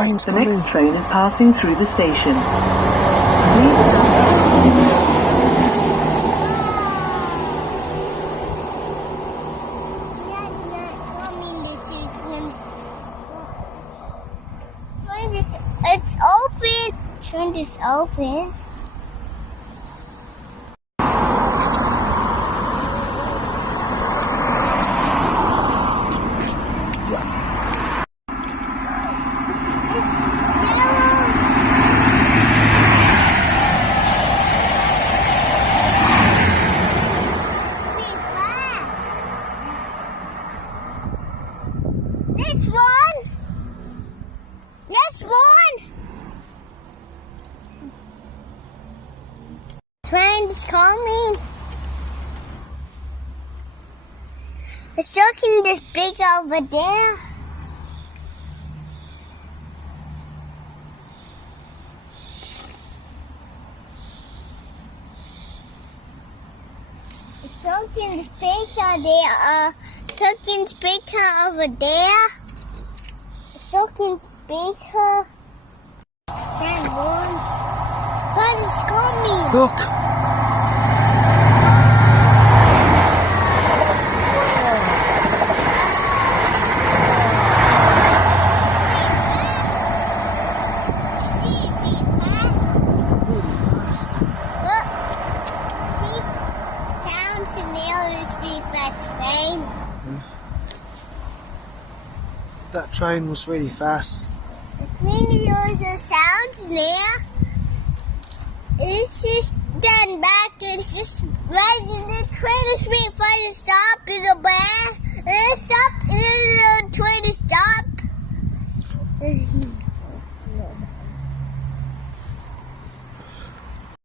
train's The coming. next train is passing through the station. It's open. Train is open. Next one. Next one. Train's coming. It's looking this big over there. It's looking this big over there. It's looking bigger over there. It's looking bigger. Stand one. But it's coming. Look. Really fast. Look. See? Sounds and nail is really fast train. That train was really fast. When there's a sound there, it's just done back. It's just right in the train is waiting for the stop in the back.